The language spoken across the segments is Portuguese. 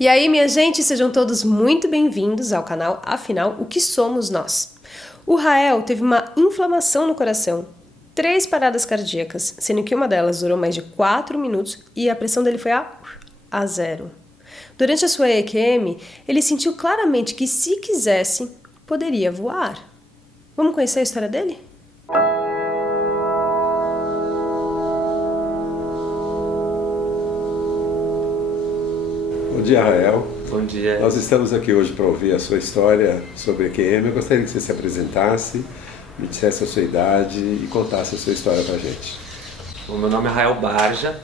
E aí, minha gente, sejam todos muito bem-vindos ao canal Afinal, o que somos nós? O Rael teve uma inflamação no coração, 3 paradas cardíacas, sendo que uma delas durou mais de 4 minutos e a pressão dele foi a 0. Durante a sua EQM, ele sentiu claramente que, se quisesse, poderia voar. Vamos conhecer a história dele? Bom dia, Rael. Bom dia. Nós estamos aqui hoje para ouvir a sua história sobre EQM. Eu gostaria que você se apresentasse, me dissesse a sua idade e contasse a sua história para a gente. O meu nome é Rael Barja,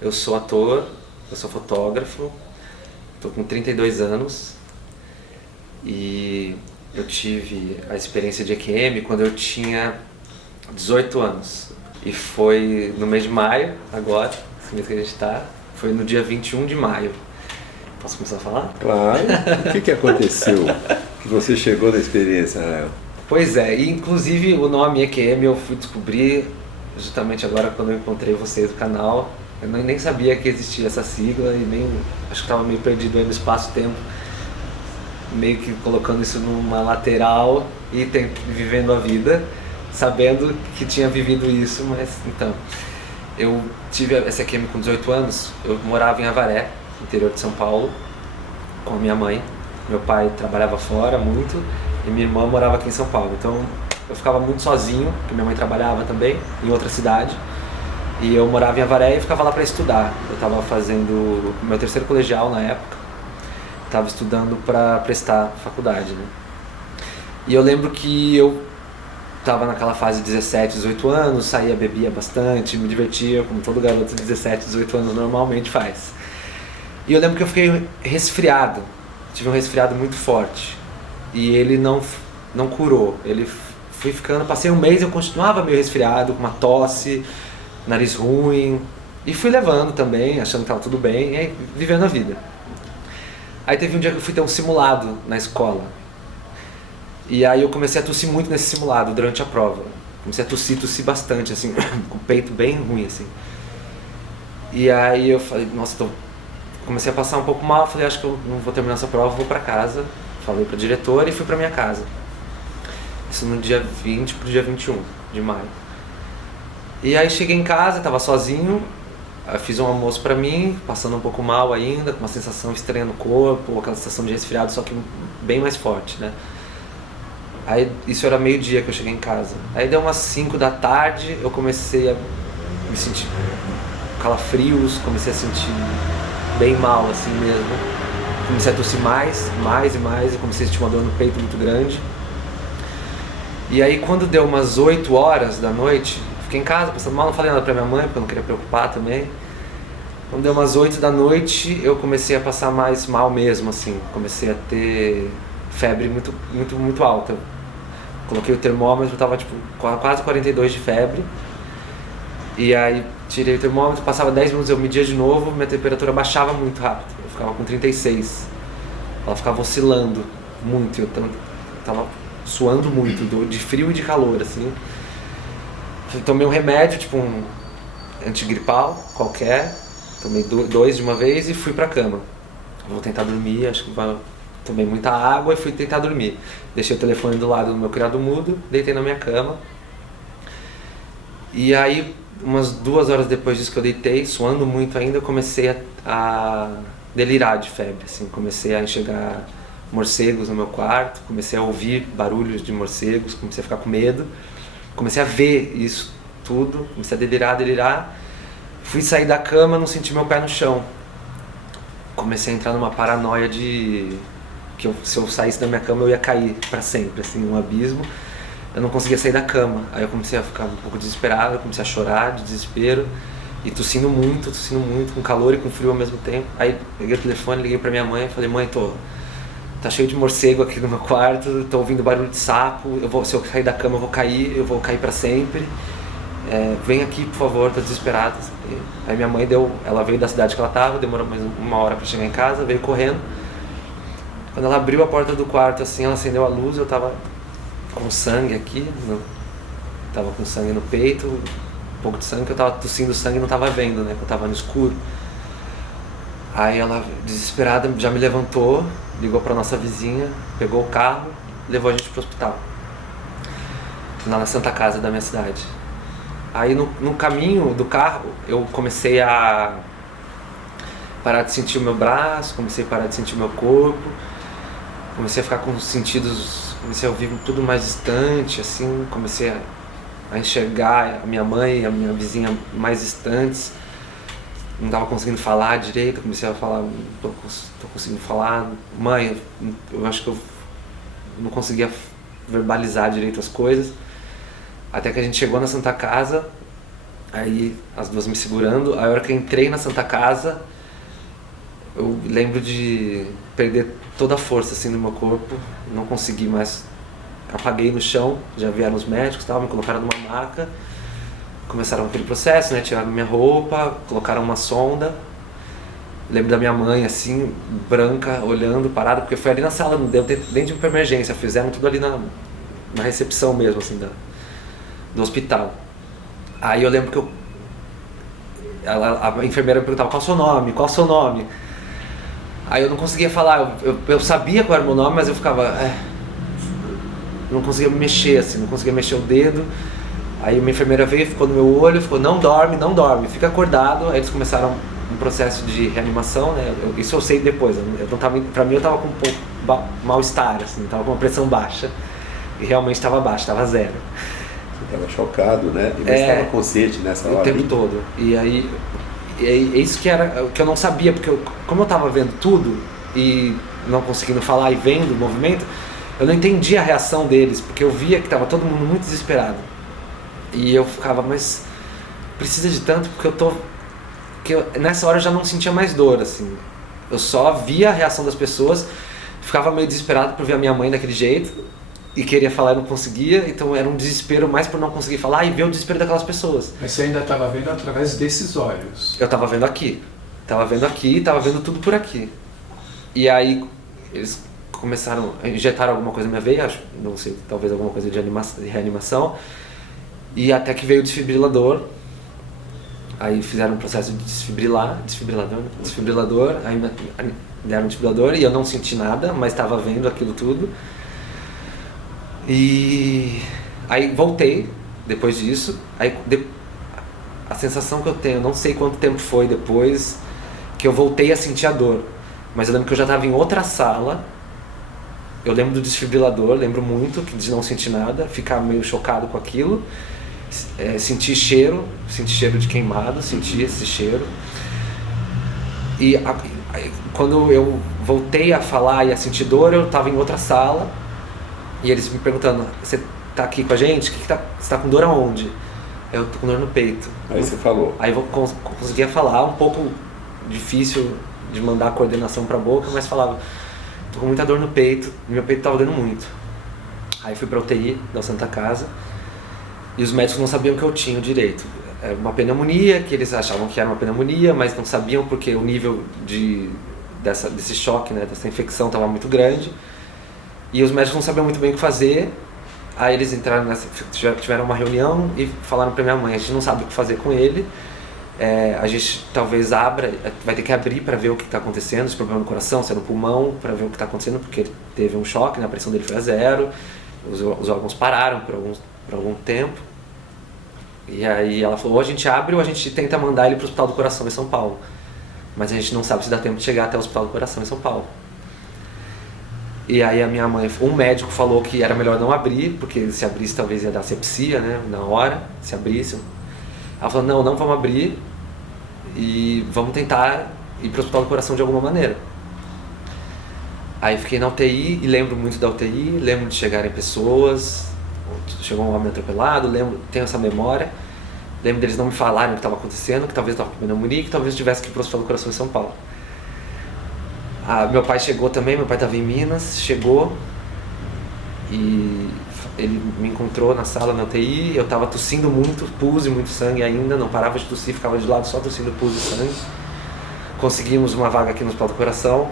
eu sou ator, eu sou fotógrafo, estou com 32 anos e eu tive a experiência de EQM quando eu tinha 18 anos. E foi no mês de maio, agora, esse mês que a gente está, foi no dia 21 de maio. Posso começar a falar? Claro. O que aconteceu que você chegou na experiência, Rael? Pois é, e inclusive o nome EQM eu fui descobrir justamente agora quando eu encontrei vocês no canal. Eu nem sabia que existia essa sigla e nem acho que estava meio perdido aí no espaço-tempo, meio que colocando isso numa lateral e vivendo a vida, sabendo que tinha vivido isso, mas então eu tive essa EQM com 18 anos. Eu morava em Avaré, interior de São Paulo, com a minha mãe. Meu pai trabalhava fora muito e minha irmã morava aqui em São Paulo. Então eu ficava muito sozinho, porque minha mãe trabalhava também em outra cidade. E eu morava em Avaré e ficava lá para estudar. Eu estava fazendo meu terceiro colegial na época. Estava estudando para prestar faculdade, né? E eu lembro que eu estava naquela fase de 17, 18 anos, saía, bebia bastante, me divertia, como todo garoto de 17, 18 anos normalmente faz. E eu lembro que eu fiquei resfriado, tive um resfriado muito forte. E ele não curou, ele fui ficando, passei um mês e eu continuava meio resfriado, com uma tosse, nariz ruim. E fui levando também, achando que estava tudo bem, e aí, vivendo a vida. Aí teve um dia que eu fui ter um simulado na escola. E aí eu comecei a tossir muito nesse simulado durante a prova. Comecei a tossir bastante, assim, com o peito bem ruim, assim. E aí eu falei, nossa, comecei a passar um pouco mal, falei, acho que eu não vou terminar essa prova, vou pra casa. Falei pra diretora e fui pra minha casa. Isso no dia 20 pro dia 21 de maio. E aí cheguei em casa, tava sozinho, fiz um almoço pra mim, passando um pouco mal ainda, com uma sensação estranha no corpo, aquela sensação de resfriado, só que bem mais forte, né? Aí isso era meio-dia que eu cheguei em casa. Aí deu umas 5 da tarde, eu comecei a me sentir calafrios, comecei a sentir bem mal assim mesmo. Comecei a tossir mais e comecei a sentir uma dor no peito muito grande. E aí quando deu umas 8 horas da noite, fiquei em casa passando mal, não falei nada pra minha mãe, porque eu não queria preocupar também. Quando deu umas 8 da noite, eu comecei a passar mais mal mesmo, assim. Comecei a ter febre muito alta. Coloquei o termômetro, tava tipo quase 42 de febre. E aí tirei o termômetro, passava 10 minutos, eu media de novo, minha temperatura baixava muito rápido. Eu ficava com 36. Ela ficava oscilando muito, eu tava suando muito, de frio e de calor, assim. Tomei um remédio, tipo um antigripal qualquer, tomei 2 de uma vez e fui pra cama. Vou tentar dormir, acho que tomei muita água e fui tentar dormir. Deixei o telefone do lado do meu criado mudo, deitei na minha cama. E aí, umas 2 horas depois disso que eu deitei, suando muito ainda, eu comecei a delirar de febre, assim. Comecei a enxergar morcegos no meu quarto, comecei a ouvir barulhos de morcegos, comecei a ficar com medo. Comecei a ver isso tudo, comecei a delirar. Fui sair da cama, não senti meu pé no chão. Comecei a entrar numa paranoia de que se eu saísse da minha cama eu ia cair pra sempre, assim, num abismo. Eu não conseguia sair da cama. Aí eu comecei a ficar um pouco desesperado, comecei a chorar de desespero e tossindo muito, com calor e com frio ao mesmo tempo. Aí peguei o telefone, liguei pra minha mãe e falei, mãe, tá cheio de morcego aqui no meu quarto, tô ouvindo barulho de sapo, se eu sair da cama eu vou cair pra sempre. Vem aqui, por favor, tô desesperado. Aí minha mãe ela veio da cidade que ela tava, demorou mais 1 hora pra chegar em casa, veio correndo. Quando ela abriu a porta do quarto, assim, ela acendeu a luz, eu tava com sangue aqui, tava com sangue no peito, um pouco de sangue, que eu tava tossindo sangue e não tava vendo, né, que eu tava no escuro. Aí ela, desesperada, já me levantou, ligou pra nossa vizinha, pegou o carro, levou a gente pro hospital, lá na Santa Casa da minha cidade. Aí no caminho do carro, eu comecei a parar de sentir o meu braço, comecei a parar de sentir o meu corpo, comecei a ficar com os sentidos, comecei a ouvir tudo mais distante, assim, comecei a enxergar a minha mãe e a minha vizinha mais distantes. Não estava conseguindo falar direito, comecei a falar, não tô conseguindo falar. Mãe, eu acho que eu não conseguia verbalizar direito as coisas. Até que a gente chegou na Santa Casa, aí as duas me segurando. A hora que eu entrei na Santa Casa, eu lembro de perder toda a força assim no meu corpo, não consegui mais, apaguei no chão, já vieram os médicos, me colocaram numa maca, começaram aquele processo, né, tiraram minha roupa, colocaram uma sonda. Lembro da minha mãe assim, branca, olhando, parada, porque foi ali na sala, não deu dentro de uma emergência, fizeram tudo ali na recepção mesmo, assim, do hospital. Aí eu lembro que a enfermeira me perguntava, qual o seu nome? Aí eu não conseguia falar, eu sabia qual era o meu nome, mas eu ficava, não conseguia me mexer assim, não conseguia mexer o dedo. Aí uma enfermeira veio, ficou no meu olho, ficou, não dorme, fica acordado. Aí eles começaram um processo de reanimação, né? Isso eu sei depois, eu não tava, pra mim eu tava com um pouco mal-estar, assim, tava com uma pressão baixa. E realmente estava baixa, estava 0. Você estava chocado, né? E você estava consciente nessa hora? O tempo todo. E aí, é isso que era o que eu não sabia, porque como eu estava vendo tudo e não conseguindo falar e vendo o movimento, eu não entendia a reação deles, porque eu via que estava todo mundo muito desesperado. E eu ficava, mas precisa de tanto, porque nessa hora eu já não sentia mais dor, assim. Eu só via a reação das pessoas, ficava meio desesperado por ver a minha mãe daquele jeito, e queria falar e não conseguia, então era um desespero mais por não conseguir falar e ver o desespero daquelas pessoas. Mas você ainda estava vendo através desses olhos? Eu estava vendo aqui, estava vendo tudo por aqui. E aí eles começaram, injetaram alguma coisa na minha veia, acho, não sei, talvez alguma coisa de reanimação, e até que veio o desfibrilador. Aí fizeram um processo de desfibrilador, aí deram um desfibrilador e eu não senti nada, mas estava vendo aquilo tudo. E aí voltei depois disso, aí a sensação que eu tenho, não sei quanto tempo foi depois que eu voltei a sentir a dor, mas eu lembro que eu já estava em outra sala. Eu lembro do desfibrilador, lembro muito de não sentir nada, ficar meio chocado com aquilo, sentir cheiro de queimado, senti esse cheiro. E quando eu voltei a falar e a sentir dor, eu estava em outra sala. E eles me perguntando, você tá aqui com a gente? Você tá com dor aonde? Eu tô com dor no peito. Aí você falou. Aí eu conseguia falar, um pouco difícil de mandar a coordenação pra boca, mas falava, tô com muita dor no peito, meu peito tava doendo muito. Aí fui pra UTI da Santa Casa e os médicos não sabiam o que eu tinha direito. Era uma pneumonia, que eles achavam que era uma pneumonia, mas não sabiam porque o nível desse choque, né, dessa infecção tava muito grande. E os médicos não sabiam muito bem o que fazer. Aí eles entraram tiveram uma reunião e falaram pra minha mãe, a gente não sabe o que fazer com ele, a gente talvez vai ter que abrir para ver o que está acontecendo, esse problema no coração, se é no pulmão, para ver o que está acontecendo, porque ele teve um choque, né, a pressão dele foi a 0, os órgãos pararam por algum tempo. E aí ela falou, ou a gente abre ou a gente tenta mandar ele para o Hospital do Coração em São Paulo, mas a gente não sabe se dá tempo de chegar até o Hospital do Coração em São Paulo. E aí a minha mãe, um médico falou que era melhor não abrir, porque se abrisse talvez ia dar sepsia, né, na hora, se abrisse. Ela falou, não vamos abrir e vamos tentar ir para o Hospital do Coração de alguma maneira. Aí fiquei na UTI e lembro muito da UTI, lembro de chegarem pessoas, chegou um homem atropelado, tenho essa memória. Lembro deles não me falarem o que estava acontecendo, que talvez estava com pneumonia, que talvez tivesse que ir para o Hospital do Coração em São Paulo. Meu pai chegou também, meu pai estava em Minas, chegou e ele me encontrou na sala na UTI, eu estava tossindo muito, pus e muito sangue ainda, não parava de tossir, ficava de lado só tossindo pus e sangue. Conseguimos uma vaga aqui no Hospital do Coração,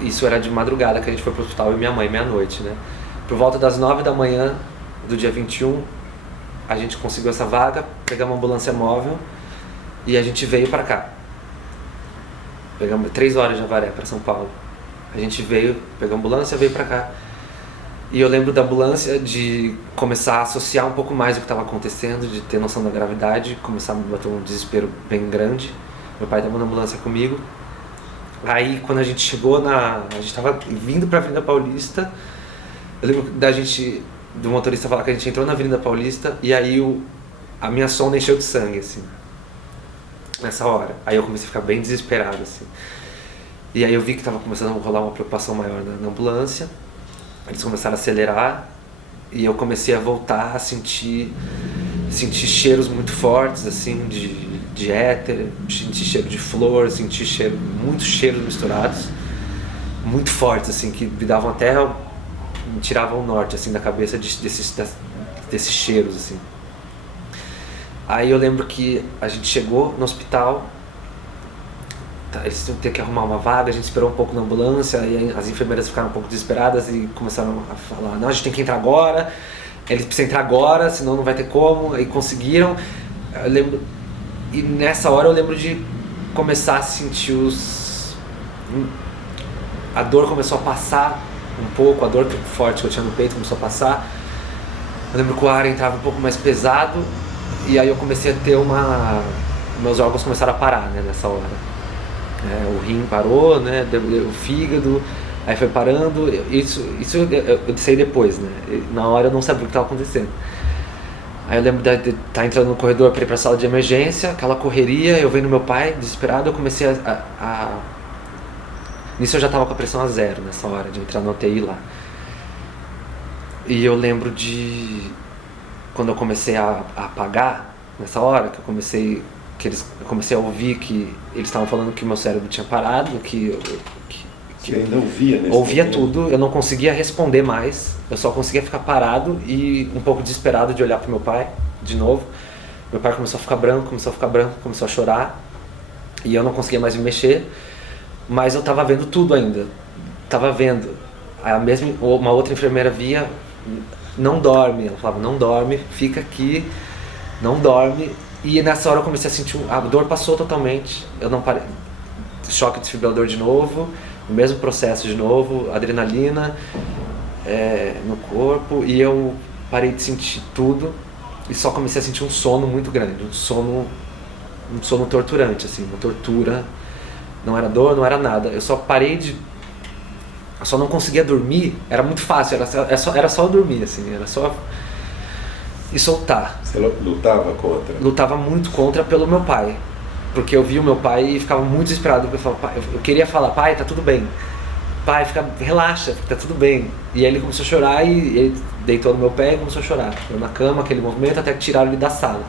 isso era de madrugada que a gente foi pro hospital, e minha mãe, meia-noite, né? Por volta das 9 da manhã do dia 21, a gente conseguiu essa vaga, pegamos uma ambulância móvel e a gente veio para cá. Pegamos 3 horas de Avaré para São Paulo. A gente veio, pegou a ambulância, veio para cá. E eu lembro da ambulância de começar a associar um pouco mais o que estava acontecendo, de ter noção da gravidade, começar a me bater um desespero bem grande. Meu pai estava na ambulância comigo. Aí quando a gente chegou a gente estava vindo para a Avenida Paulista, eu lembro do motorista falar que a gente entrou na Avenida Paulista e aí a minha sonda encheu de sangue, assim, nessa hora. Aí eu comecei a ficar bem desesperado, assim. E aí eu vi que estava começando a rolar uma preocupação maior na ambulância. Eles começaram a acelerar e eu comecei a voltar a sentir cheiros muito fortes, assim, de éter, sentir cheiro de flor, sentir muitos cheiros misturados, muito fortes, assim, que me davam me tiravam o norte, assim, da cabeça desses cheiros, assim. Aí eu lembro que a gente chegou no hospital, eles tinham que ter que arrumar uma vaga, a gente esperou um pouco na ambulância, e as enfermeiras ficaram um pouco desesperadas e começaram a falar, não, a gente tem que entrar agora, eles precisam entrar agora, senão não vai ter como, e conseguiram. Eu lembro, e nessa hora eu lembro de começar a sentir a dor começou a passar um pouco, a dor forte que eu tinha no peito começou a passar. Eu lembro que o ar entrava um pouco mais pesado, e aí eu comecei a ter meus órgãos começaram a parar, né, nessa hora. O rim parou, né, o fígado, aí foi parando. Isso eu sei depois, né? Na hora eu não sabia o que estava acontecendo. Aí eu lembro de estar entrando no corredor para ir para a sala de emergência, aquela correria, eu vendo meu pai desesperado, eu comecei Nisso eu já estava com a pressão a 0 nessa hora de entrar no UTI lá. E eu lembro quando eu comecei a apagar, nessa hora que eu comecei a ouvir que eles estavam falando que meu cérebro tinha parado, que você ainda ouvia, né? Ouvia tudo, eu não conseguia responder mais, eu só conseguia ficar parado e um pouco desesperado de olhar pro meu pai de novo. Meu pai começou a ficar branco, começou a chorar e eu não conseguia mais me mexer, mas eu tava vendo tudo ainda, tava vendo. Uma outra enfermeira via, não dorme, ela falava, não dorme, fica aqui, não dorme. E nessa hora eu comecei a sentir, a dor passou totalmente, eu não parei, choque desfibrilador de novo, o mesmo processo de novo, adrenalina no corpo, e eu parei de sentir tudo e só comecei a sentir um sono muito grande, um sono torturante, assim, uma tortura, não era dor, não era nada, eu só não conseguia dormir, era muito fácil, era só dormir, assim, era só e soltar. Você lutava contra? Lutava muito contra pelo meu pai, porque eu via o meu pai e ficava muito desesperado, eu queria falar, pai, tá tudo bem, pai, relaxa, tá tudo bem. E aí ele começou a chorar e ele deitou no meu pé e começou a chorar, eu na cama, aquele movimento, até que tiraram ele da sala.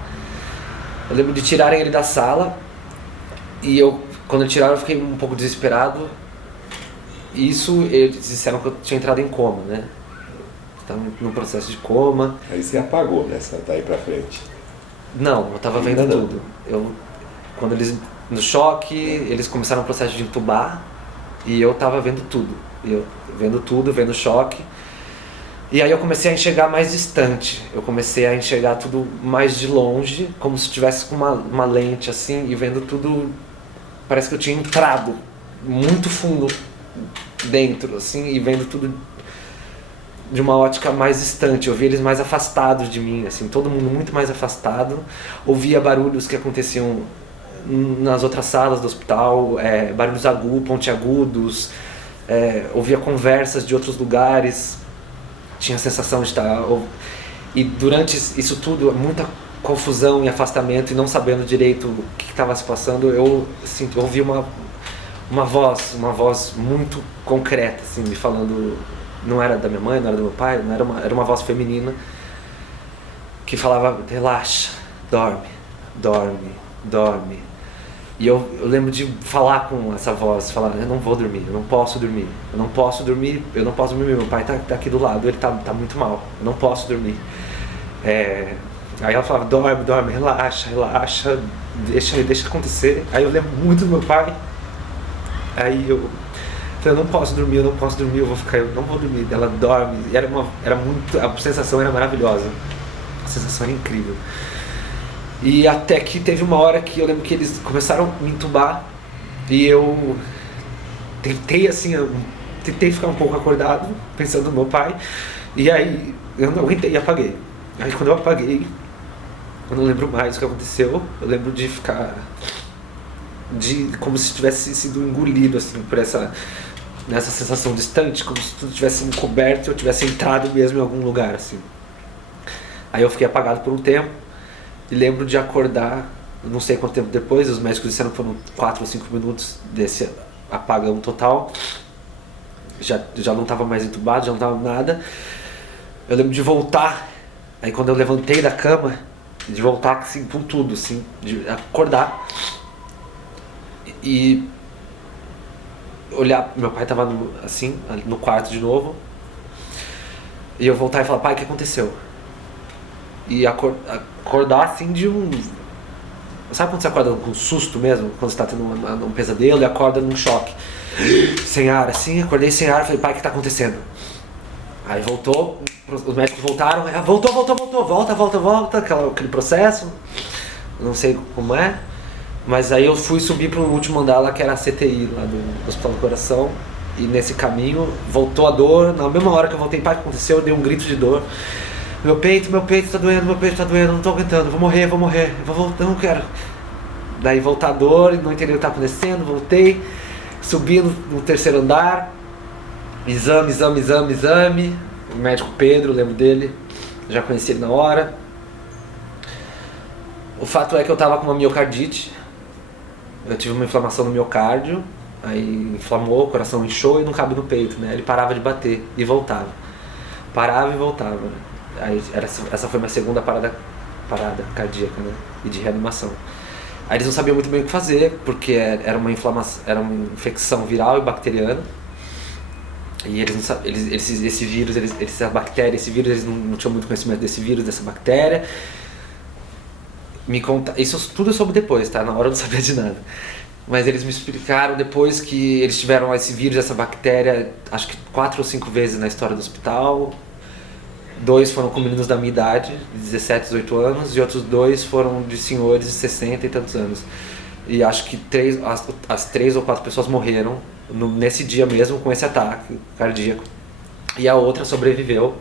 Eu lembro de tirarem ele da sala e quando tiraram eu fiquei um pouco desesperado. Isso, eles disseram que eu tinha entrado em coma, né? Estava num processo de coma. Aí você apagou, né? Daí pra frente. Não, eu estava vendo tudo. Quando no choque, eles começaram o processo de entubar e eu estava vendo tudo. Vendo o choque. E aí eu comecei a enxergar mais distante. Eu comecei a enxergar tudo mais de longe, como se estivesse com uma lente assim, e vendo tudo. Parece que eu tinha entrado muito fundo dentro, assim, e vendo tudo de uma ótica mais distante. Eu via eles mais afastados de mim, assim, todo mundo muito mais afastado. Ouvia barulhos que aconteciam nas outras salas do hospital, barulhos pontiagudos, ouvia conversas de outros lugares, tinha a sensação de estar... E durante isso tudo, muita confusão e afastamento, e não sabendo direito o que estava se passando, eu ouvi uma voz muito concreta, assim, me falando, não era da minha mãe, não era do meu pai, era uma voz feminina que falava, relaxa, dorme. E eu lembro de falar com essa voz, falar, eu não vou dormir, eu não posso dormir, meu pai tá aqui do lado, ele tá muito mal, eu não posso dormir. Aí ela falava, dorme, relaxa, deixa acontecer. Aí eu lembro muito do meu pai. Aí eu falei, eu não posso dormir, eu não vou dormir. Ela dorme, e a sensação era maravilhosa, a sensação era incrível. E até que teve uma hora que eu lembro que eles começaram a me entubar, E eu tentei assim, tentei ficar um pouco acordado, pensando no meu pai, e aí eu não aguentei e apaguei. Aí quando eu apaguei, eu não lembro mais o que aconteceu, eu lembro de ficar como se tivesse sido engolido assim por nessa sensação distante, como se tudo tivesse sido coberto e eu tivesse entrado mesmo em algum lugar assim. Aí eu fiquei apagado por um tempo e lembro de acordar, não sei quanto tempo depois, os médicos disseram que foram 4 ou 5 minutos desse apagão total. Já não estava mais entubado, já não estava nada. Eu lembro de voltar, aí quando eu levantei da cama, de voltar assim com tudo, assim, de acordar e olhar, meu pai estava assim, no quarto de novo, e eu voltar e falar, pai, o que aconteceu? E acordar assim de um... Sabe quando você acorda com um susto mesmo? Quando você está tendo um pesadelo e acorda num choque. Sem ar, assim, acordei sem ar, falei, pai, o que está acontecendo? Aí voltou, os médicos voltaram, voltou, volta, aquele processo, não sei como é, mas aí eu fui subir pro último andar lá, que era a CTI, lá do Hospital do Coração, e nesse caminho voltou a dor, na mesma hora que eu voltei, pai, o que aconteceu? Eu dei um grito de dor, meu peito tá doendo, não tô aguentando, vou morrer, não quero. Daí voltar a dor, não entendi o que tá acontecendo, voltei, subi no terceiro andar, exame, o médico Pedro, lembro dele, já conheci ele na hora. O fato é que eu tava com uma miocardite, eu tive uma inflamação no miocárdio, aí inflamou, o coração inchou e não cabe no peito, né? Ele parava de bater e voltava, parava e voltava, né? Aí essa foi minha segunda parada cardíaca, né? E de reanimação. Aí eles não sabiam muito bem o que fazer, porque era uma infecção viral e bacteriana. E eles não sabiam, esse vírus, essa bactéria, esse vírus, eles não tinham muito conhecimento desse vírus, dessa bactéria. Isso tudo eu soube depois, tá? Na hora eu não sabia de nada. Mas eles me explicaram depois que eles tiveram esse vírus, essa bactéria, acho que 4 ou 5 vezes na história do hospital. 2 foram com meninos da minha idade, de 17, 18 anos, e outros 2 foram de senhores de 60 e tantos anos. E acho que as 3 ou 4 pessoas morreram nesse dia mesmo com esse ataque cardíaco. E a outra sobreviveu,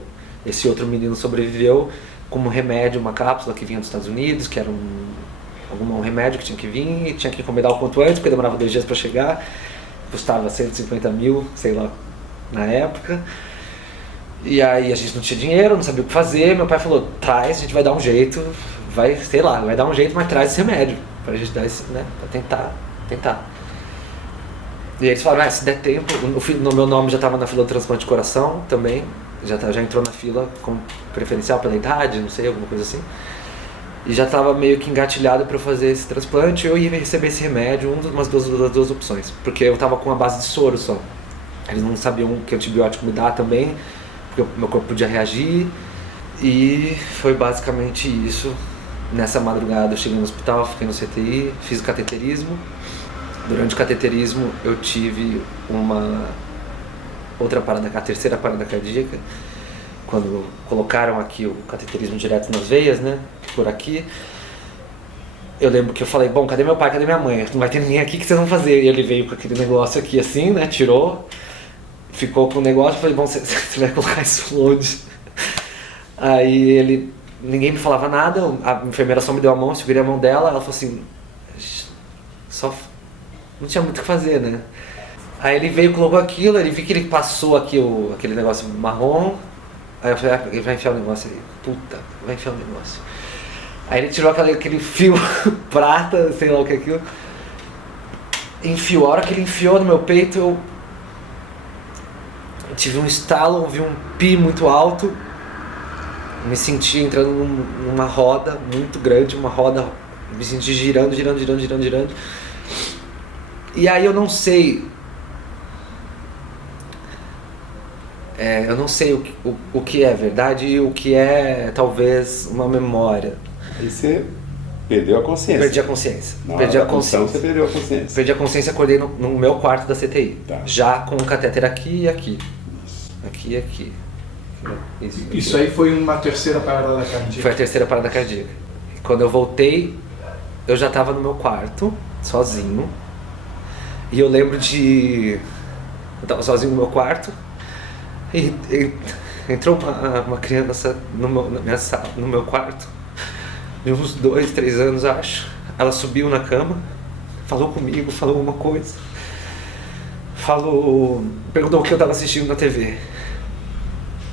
esse outro menino sobreviveu como remédio, uma cápsula que vinha dos Estados Unidos, que era um remédio que tinha que vir e tinha que encomendar o quanto antes, porque demorava 2 dias para chegar, custava 150 mil, sei lá, na época. E aí a gente não tinha dinheiro, não sabia o que fazer, meu pai falou, traz, a gente vai dar um jeito, vai dar um jeito, mas traz esse remédio, pra gente dar esse, né, pra tentar. E aí eles falaram, se der tempo, no meu nome já estava na fila do transplante de coração também, já entrou na fila com preferencial pela idade, não sei, alguma coisa assim. E já estava meio que engatilhado para eu fazer esse transplante, eu ia receber esse remédio, das duas opções, porque eu estava com a base de soro só. Eles não sabiam que antibiótico me dá também, porque o meu corpo podia reagir, e foi basicamente isso. Nessa madrugada eu cheguei no hospital, fiquei no CTI, fiz o cateterismo. Durante o cateterismo eu tive a terceira parada cardíaca, quando colocaram aqui o cateterismo direto nas veias, né, por aqui. Eu lembro que eu falei, bom, cadê meu pai, cadê minha mãe? Não vai ter ninguém aqui, o que vocês vão fazer? E ele veio com aquele negócio aqui assim, né, tirou, ficou com o negócio, eu falei, bom, você vai colocar isso onde? Aí ninguém me falava nada, a enfermeira só me deu a mão, eu segurei a mão dela, ela falou assim, não tinha muito o que fazer, né? Aí ele veio, colocou aquilo, ele viu que ele passou aqui aquele negócio marrom, aí eu falei, ele vai enfiar o negócio aí, vai enfiar o negócio. Aí ele tirou aquele fio prata, sei lá o que é aquilo, enfiou, a hora que ele enfiou no meu peito, eu tive um estalo, ouvi um pi muito alto, me senti entrando numa roda muito grande, me senti girando. E aí eu não sei, o que é verdade e o que é talvez uma memória. E você perdeu a consciência? Perdi a consciência. Você perdeu a consciência? Perdi a consciência e acordei no meu quarto da CTI, tá. Já com o catéter aqui e aqui. Aqui e aqui. Isso aí foi uma terceira parada cardíaca? Foi a terceira parada cardíaca. Quando eu voltei, eu já estava no meu quarto, sozinho. E eu lembro de... Eu tava sozinho no meu quarto e entrou uma criança no meu quarto, de uns 2, 3 anos, acho. Ela subiu na cama, falou comigo, falou uma coisa. Perguntou o que eu tava assistindo na TV.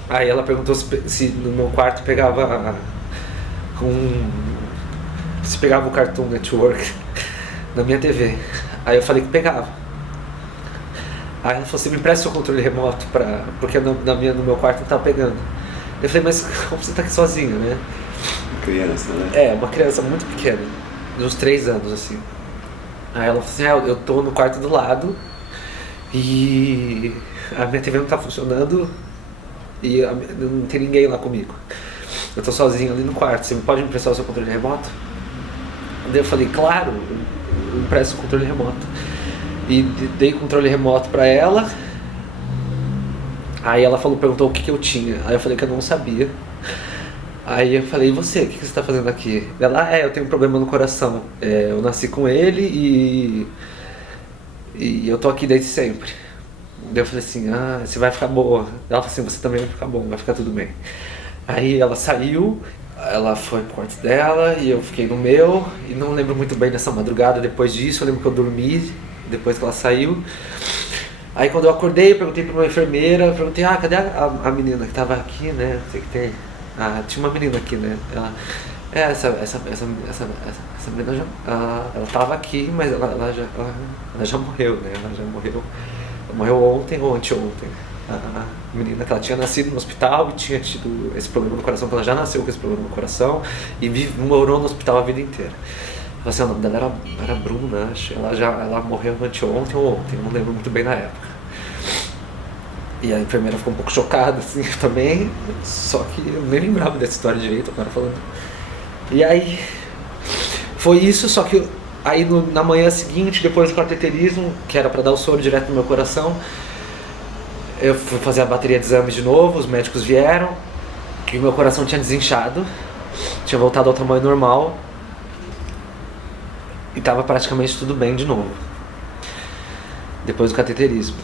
Aí ela perguntou se no meu quarto pegava se pegava o Cartoon Network na minha TV. Aí eu falei que pegava. Aí ela falou assim, me empresta seu controle remoto porque no meu quarto não tava pegando. Eu falei, mas como você tá aqui sozinho, né? Criança, né? É, uma criança muito pequena, de uns 3 anos, assim. Aí ela falou assim, eu tô no quarto do lado e a minha TV não tá funcionando e não tem ninguém lá comigo. Eu tô sozinho ali no quarto, você pode me emprestar o seu controle remoto? Daí eu falei, claro, eu empresto o controle remoto. E dei o controle remoto pra ela. Aí ela perguntou o que eu tinha. Aí eu falei que eu não sabia. Aí eu falei, e você, o que você tá fazendo aqui? Ela, eu tenho um problema no coração. Eu nasci com ele e eu tô aqui desde sempre. Daí eu falei assim, você vai ficar boa. Ela falou assim, você também vai ficar bom, vai ficar tudo bem. Aí ela saiu, ela foi pro quarto dela e eu fiquei no meu. E não lembro muito bem dessa madrugada depois disso. Eu lembro que eu dormi depois que ela saiu. Aí quando eu acordei, eu perguntei pra uma enfermeira, perguntei, cadê a menina que tava aqui, né? Não sei o que tem. Tinha uma menina aqui, né? Ela, essa menina já, ela tava aqui, mas ela já morreu, né? Ela já morreu. Ela morreu ontem ou anteontem. A menina que ela tinha nascido no hospital e tinha tido esse problema no coração, porque ela já nasceu com esse problema no coração e morou no hospital a vida inteira. Assim, o nome dela era Bruna, acho. Ela morreu anteontem ou ontem, não lembro muito bem na época. E a enfermeira ficou um pouco chocada, assim, também. Só que eu nem lembrava dessa história direito, agora falando. E aí, foi isso, só que aí na manhã seguinte, depois do cateterismo, que era pra dar o soro direto no meu coração, eu fui fazer a bateria de exames de novo, os médicos vieram, e o meu coração tinha desinchado, tinha voltado ao tamanho normal, e tava praticamente tudo bem de novo, depois do cateterismo.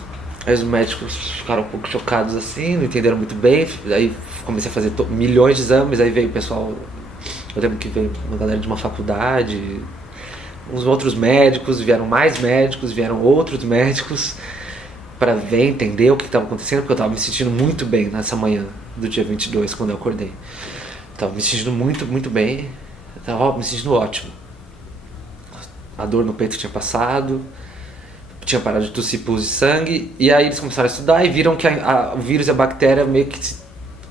Aí os médicos ficaram um pouco chocados assim, não entenderam muito bem, aí comecei a fazer milhões de exames, aí veio o pessoal, eu lembro que veio uma galera de uma faculdade, uns outros médicos, vieram mais médicos, vieram outros médicos, para ver, entender o que estava acontecendo, porque eu estava me sentindo muito bem nessa manhã do dia 22, quando eu acordei. Estava me sentindo muito, muito bem, estava me sentindo ótimo. A dor no peito tinha passado, tinha parado de tossir pus de sangue, e aí eles começaram a estudar e viram que o vírus e a bactéria meio que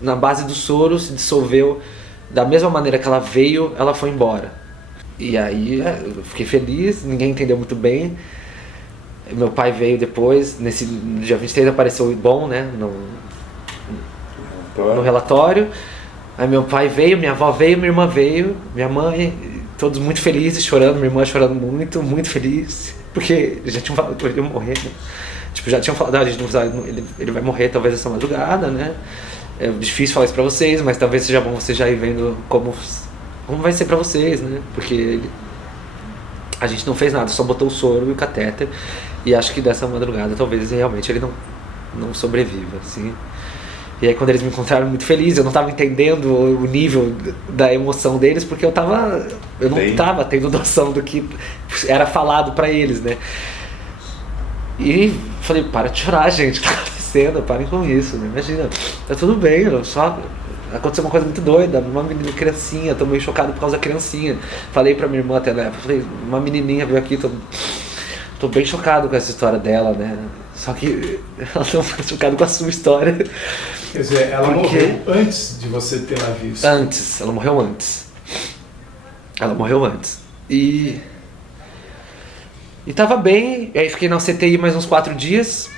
na base do soro se dissolveu da mesma maneira que ela veio, ela foi embora. E aí eu fiquei feliz, ninguém entendeu muito bem. Meu pai veio depois, no dia 23 apareceu bom, né, no relatório. Aí meu pai veio, minha avó veio, minha irmã veio, minha mãe, todos muito felizes, chorando, minha irmã chorando muito, muito feliz, porque já tinham falado que ele ia morrer, né? Tipo, já tinham falado, a gente não sabe, ele vai morrer talvez essa madrugada, né? É difícil falar isso pra vocês, mas talvez seja bom vocês já ir vendo como vai ser pra vocês, né? Porque a gente não fez nada, só botou o soro e o catéter. E acho que dessa madrugada talvez realmente ele não sobreviva, assim. E aí quando eles me encontraram muito feliz, eu não estava entendendo o nível da emoção deles, porque eu não estava tendo noção do que era falado pra eles, né. E falei, para de chorar, gente, o que tá acontecendo? Parem com isso, né? Imagina, tá tudo bem, só aconteceu uma coisa muito doida, uma menina criancinha, tô meio chocado por causa da criancinha. Falei pra minha irmã até na época, falei, uma menininha veio aqui, tô bem chocado com essa história dela, né? Só que ela não foi chocada com a sua história. Quer dizer, ela morreu antes de você ter ela visto. Antes, ela morreu antes. Ela morreu antes. E tava bem, aí fiquei na CTI mais uns 4 dias.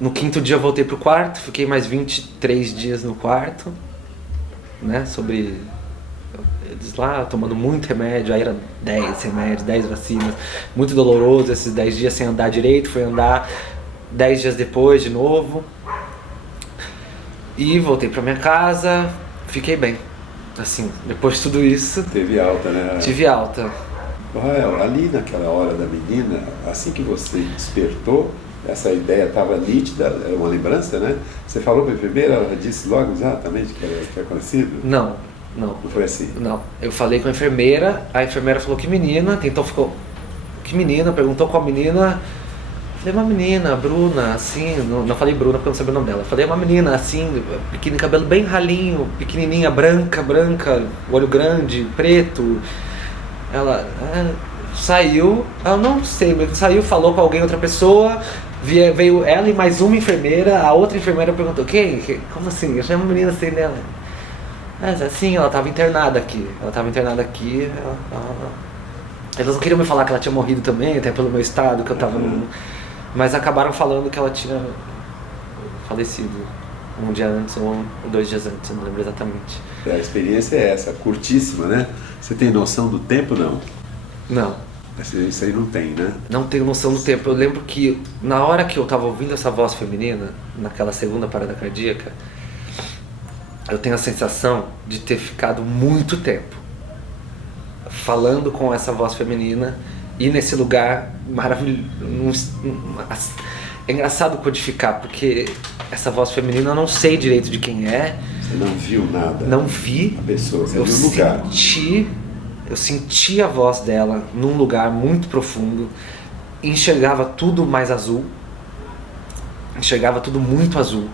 No 5º dia eu voltei pro quarto, fiquei mais 23 dias no quarto, né? Eles lá tomando muito remédio, aí era 10 remédios, 10 vacinas, muito doloroso esses 10 dias sem andar direito, fui andar 10 dias depois de novo. E voltei pra minha casa, fiquei bem. Assim, depois de tudo isso... Teve alta, né? Tive alta. Rael, ali naquela hora da menina, assim que você despertou, essa ideia estava nítida, é uma lembrança, né? Você falou para a enfermeira, ela disse logo exatamente que era conhecido? Não. Não foi assim? Não. Eu falei com a enfermeira falou que menina, ficou... Que menina? Perguntou qual menina. Falei, uma menina, Bruna, assim, não falei Bruna porque eu não sabia o nome dela. Falei, uma menina, assim, pequeno, cabelo bem ralinho, pequenininha, branca, olho grande, preto. Ela saiu, eu não sei, mas saiu, falou com alguém, outra pessoa, veio ela e mais uma enfermeira, a outra enfermeira perguntou, quem? Como assim? Eu chamei uma menina assim dela. Mas assim, ela estava internada aqui. Elas não queriam me falar que ela tinha morrido também, até pelo meu estado, que eu estava Mas acabaram falando que ela tinha falecido um dia antes ou 2 dias antes, eu não lembro exatamente. A experiência é essa, curtíssima, né? Você tem noção do tempo, não? Não. Isso aí não tem, né? Não tenho noção do tempo. Eu lembro que na hora que eu estava ouvindo essa voz feminina, naquela segunda parada cardíaca, eu tenho a sensação de ter ficado muito tempo falando com essa voz feminina e nesse lugar maravilhoso. É engraçado codificar, porque essa voz feminina eu não sei direito de quem é. Você não viu nada? Não vi. A pessoa, você viu o lugar. Eu senti a voz dela num lugar muito profundo. Enxergava tudo mais azul. Enxergava tudo muito azul.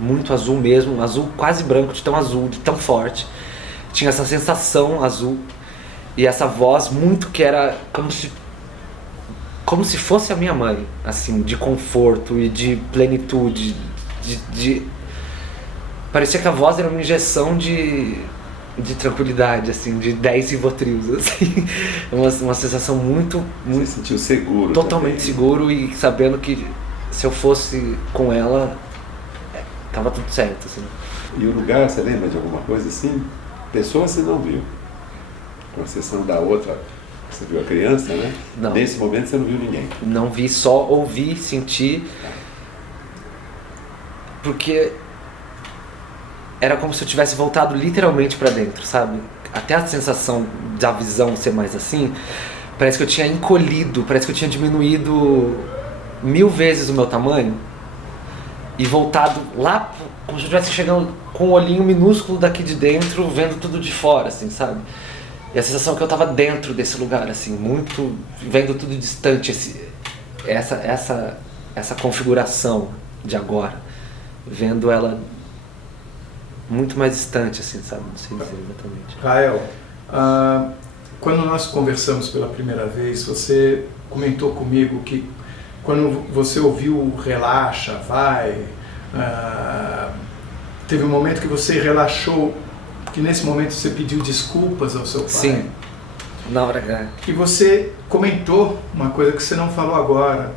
Muito azul mesmo, azul quase branco, de tão azul, de tão forte. Tinha essa sensação azul. E essa voz muito que era como se fosse a minha mãe, assim, de conforto e de plenitude, parecia que a voz era uma injeção de tranquilidade, assim, de 10 Rivotrils, assim, uma sensação muito... Você se sentiu seguro? Totalmente também. Seguro e sabendo que se eu fosse com ela, tava tudo certo, assim. E o lugar, você lembra de alguma coisa assim? Pessoa você não viu, com exceção da outra. Você viu a criança, né? Não. Nesse momento você não viu ninguém. Não vi, só ouvi, senti. Porque era como se eu tivesse voltado literalmente pra dentro, sabe? Até a sensação da visão ser mais assim, parece que eu tinha encolhido, parece que eu tinha diminuído 1000 vezes o meu tamanho e voltado lá, como se eu estivesse chegando com um olhinho minúsculo daqui de dentro, vendo tudo de fora, assim, sabe? E a sensação que eu estava dentro desse lugar, assim, muito, vendo tudo distante, essa configuração de agora, vendo ela muito mais distante, assim, sabe? Não sei dizer exatamente. Rael, quando nós conversamos pela primeira vez, você comentou comigo que quando você ouviu o Relaxa, Vai, teve um momento que você relaxou, que nesse momento você pediu desculpas ao seu pai. Sim, na hora. E você comentou uma coisa que você não falou agora,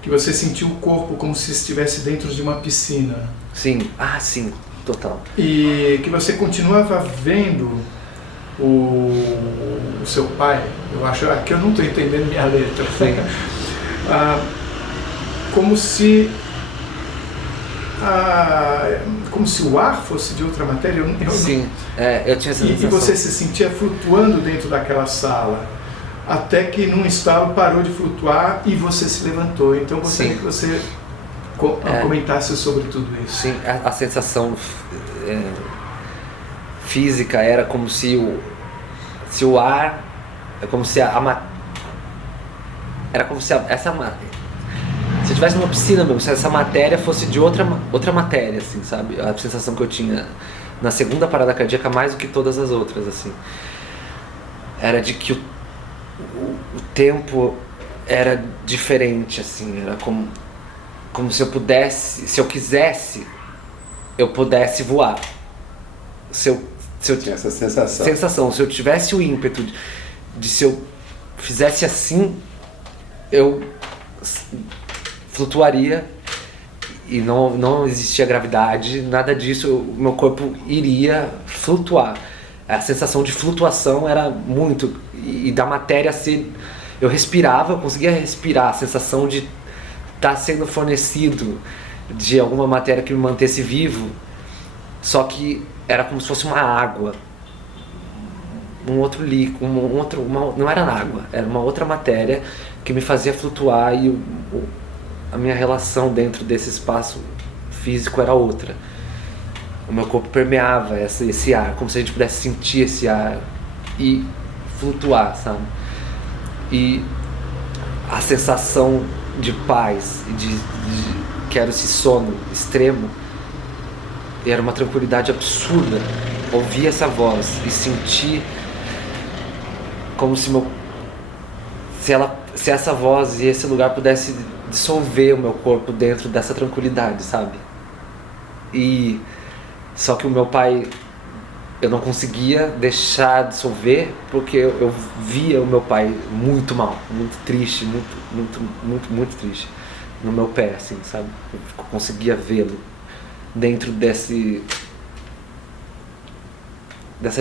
que você sentiu o corpo como se estivesse dentro de uma piscina. Sim, sim, total. E que você continuava vendo o seu pai, eu acho que eu não estou entendendo minha letra, como se o ar fosse de outra matéria. Sim, eu tinha essa sensação. E você se sentia flutuando dentro daquela sala, até que num estalo parou de flutuar e você se levantou. Então eu gostaria que você comentasse sobre tudo isso. Sim, a sensação física era como se o ar, como se era como se se eu estivesse numa piscina mesmo, se essa matéria fosse de outra matéria, assim, sabe? A sensação que eu tinha na segunda parada cardíaca, mais do que todas as outras, assim, era de que o tempo era diferente, assim, era como se eu pudesse, se eu quisesse, eu pudesse voar. Se eu tinha essa sensação. Se eu tivesse o ímpeto de se eu fizesse assim, eu flutuaria e não existia gravidade, nada disso, o meu corpo iria flutuar. A sensação de flutuação era muito, e da matéria ser, eu respirava, eu conseguia respirar, a sensação de estar sendo fornecido de alguma matéria que me mantesse vivo, só que era como se fosse uma água um outro líquido, não era água, era uma outra matéria que me fazia flutuar e a minha relação dentro desse espaço físico era outra. O meu corpo permeava esse ar, como se a gente pudesse sentir esse ar e flutuar, sabe? E a sensação de paz, que era esse sono extremo, era uma tranquilidade absurda. Ouvir essa voz e sentir como se essa voz e esse lugar pudesse dissolver o meu corpo dentro dessa tranquilidade, sabe? E só que o meu pai, eu não conseguia deixar dissolver porque eu via o meu pai muito mal, muito triste, muito triste no meu pé, assim, sabe? Eu conseguia vê-lo dentro dessa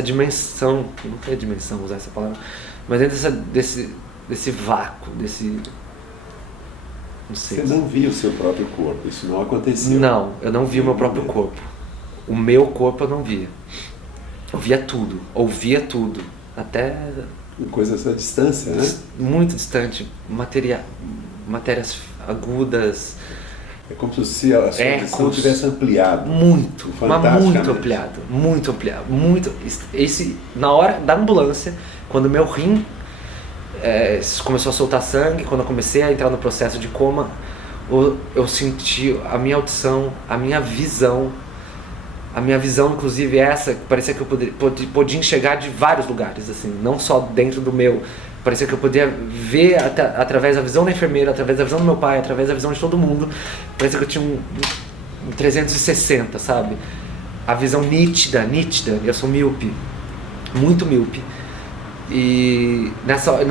dimensão, não tem dimensão usar essa palavra, mas dentro desse vácuo, não sei. Você não via o seu próprio corpo, isso não aconteceu? Não, eu não via o meu próprio corpo. O meu corpo eu não via. Eu via tudo, ouvia tudo, até... Coisas à distância, né? Muito distante, matérias agudas. É como se a sua visão tivesse ampliado. Muito, mas muito ampliado. Na hora da ambulância, quando meu rim começou a soltar sangue, quando eu comecei a entrar no processo de coma, eu senti a minha audição, a minha visão inclusive essa, parecia que eu podia enxergar de vários lugares, assim, não só dentro do meu. Parecia que eu podia ver através da visão da enfermeira, através da visão do meu pai, através da visão de todo mundo. Parecia que eu tinha um 360, sabe? A visão nítida. Eu sou míope, muito míope. E nessa hora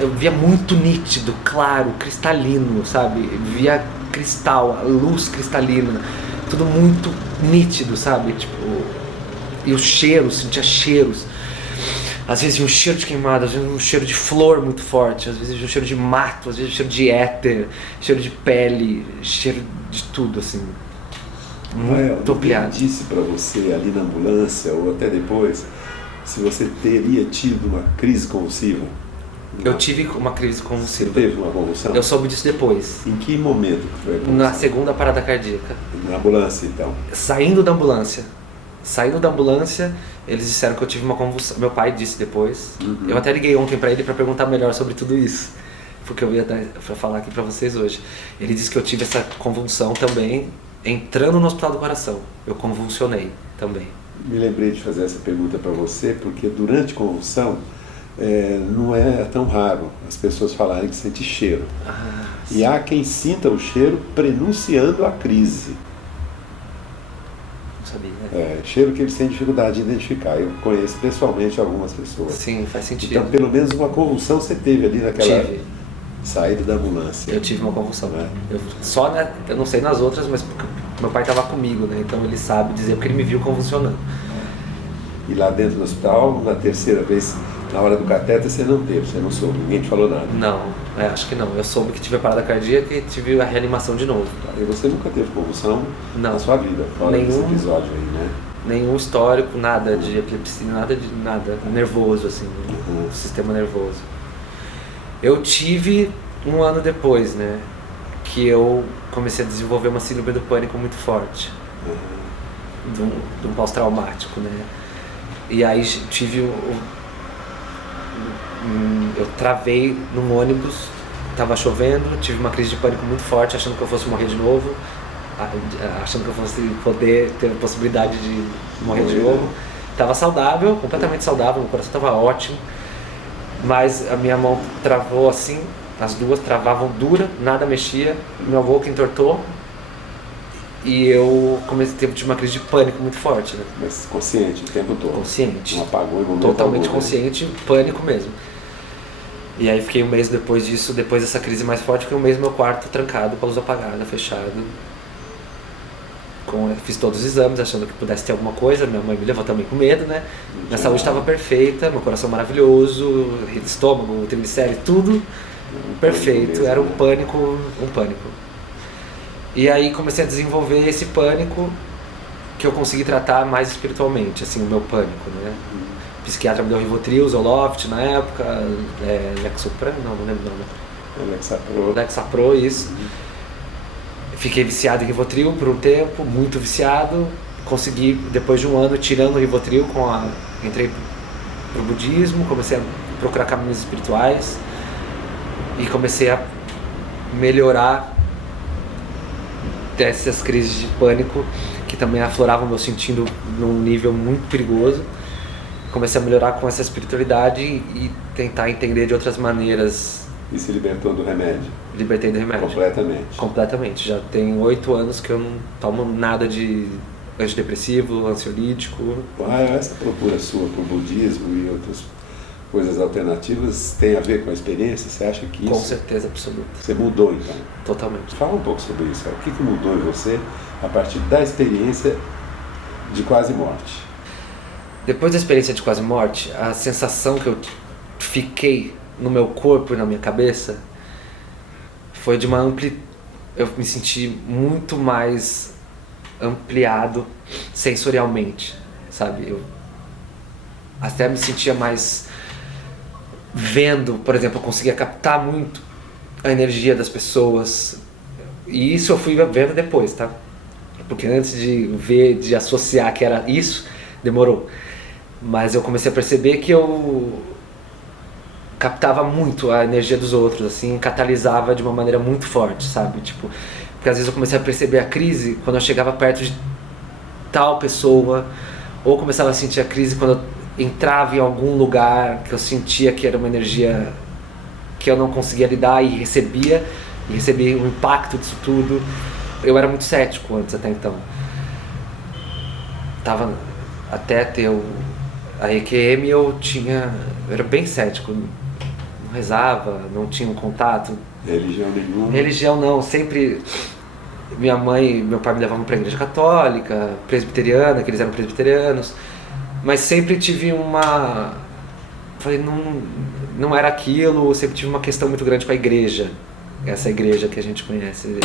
eu via muito nítido, claro, cristalino, sabe? Via cristal, luz cristalina, tudo muito nítido, sabe? Tipo, e os cheiros, sentia cheiros. Às vezes um cheiro de queimado, às vezes um cheiro de flor muito forte, às vezes um cheiro de mato, às vezes um cheiro de éter, cheiro de pele, cheiro de tudo, assim. Muito ampliado. Eu disse para você ali na ambulância, ou até depois, se você teria tido uma crise convulsiva? Eu tive uma crise convulsiva. Você teve uma convulsão? Eu soube disso depois. Em que momento que foi a convulsão? Na segunda parada cardíaca. Na ambulância, então? Saindo da ambulância, eles disseram que eu tive uma convulsão. Meu pai disse depois. Eu até liguei ontem pra ele pra perguntar melhor sobre tudo isso, porque eu ia falar aqui pra vocês hoje. Ele disse que eu tive essa convulsão também entrando no hospital do coração. Eu convulsionei também. Me lembrei de fazer essa pergunta para você, porque durante convulsão não é tão raro as pessoas falarem que sente cheiro. E há quem sinta o cheiro prenunciando a crise. Não sabia, né? Cheiro que eles têm dificuldade de identificar. Eu conheço pessoalmente algumas pessoas. Sim, faz sentido. Então, pelo menos uma convulsão você teve ali naquela Tive. saída da ambulância. Eu tive uma convulsão. Eu não sei nas outras, mas meu pai estava comigo, né? Então ele sabe dizer, porque ele me viu convulsionando. E lá dentro do hospital, na terceira vez, na hora do catéter, você não teve, você não soube, ninguém te falou nada. Não, acho que não. Eu soube que tive a parada cardíaca e tive a reanimação de novo. E você nunca teve convulsão na sua vida, fora desse episódio aí, né? Nenhum histórico, nada de epilepsia, nada nervoso, assim, sistema nervoso. Eu tive um ano depois, né, que eu comecei a desenvolver uma síndrome do pânico muito forte, de um pós-traumático, né. E aí eu travei num ônibus, estava chovendo, tive uma crise de pânico muito forte, achando que eu fosse morrer de novo, achando que eu fosse poder ter a possibilidade de morrer de novo. Estava saudável, completamente saudável, meu coração estava ótimo, mas a minha mão travou assim, as duas travavam dura, nada mexia, meu avô que entortou. E eu tive uma crise de pânico muito forte, né? Mas consciente o tempo todo? Consciente. Não apagou em momento totalmente algum, consciente, né? Pânico mesmo. E aí fiquei um mês depois disso, depois dessa crise mais forte, fiquei um mês no meu quarto trancado, com a luz apagada, fechado. Fiz todos os exames, achando que pudesse ter alguma coisa, minha mãe me levou também com medo, né? Minha saúde estava perfeita, meu coração maravilhoso, estômago, triglicérides, tudo perfeito, era um pânico. E aí comecei a desenvolver esse pânico que eu consegui tratar mais espiritualmente, assim, o meu pânico, né? psiquiatra me deu Rivotril, Zoloft na época, Lexapro, não lembro o nome. Lexapro, isso. Fiquei viciado em Rivotril por um tempo, muito viciado. Consegui, depois de um ano, tirando o Rivotril, entrei pro budismo, comecei a procurar caminhos espirituais e comecei a melhorar dessas crises de pânico que também afloravam meu sentido num nível muito perigoso. Comecei a melhorar com essa espiritualidade e tentar entender de outras maneiras. E se libertou do remédio? Libertei do remédio. Completamente? Completamente. Já tem 8 anos que eu não tomo nada de antidepressivo, ansiolítico. Essa procura sua por budismo e outras coisas alternativas tem a ver com a experiência? Você acha que isso... Com certeza absoluta. Você mudou então? Totalmente. Fala um pouco sobre isso. O que mudou em você a partir da experiência de quase morte? Depois da experiência de quase morte, a sensação que eu fiquei no meu corpo e na minha cabeça foi de uma eu me senti muito mais ampliado sensorialmente, sabe? Eu até me sentia mais vendo, por exemplo, eu conseguia captar muito a energia das pessoas, e isso eu fui vendo depois, tá? Porque antes de ver, de associar que era isso, demorou. Mas eu comecei a perceber que eu captava muito a energia dos outros, assim, catalisava de uma maneira muito forte, sabe? Tipo, porque às vezes eu comecei a perceber a crise quando eu chegava perto de tal pessoa, ou começava a sentir a crise quando eu entrava em algum lugar que eu sentia que era uma energia que eu não conseguia lidar e recebia o impacto disso tudo. Eu era muito cético antes até então. Até ter a EQM eu era bem cético, não rezava, não tinha um contato. Religião nenhuma? Religião não, sempre minha mãe e meu pai me levavam para a igreja católica, presbiteriana, que eles eram presbiterianos, mas sempre tive falei, não era aquilo, sempre tive uma questão muito grande com a igreja, essa igreja que a gente conhece,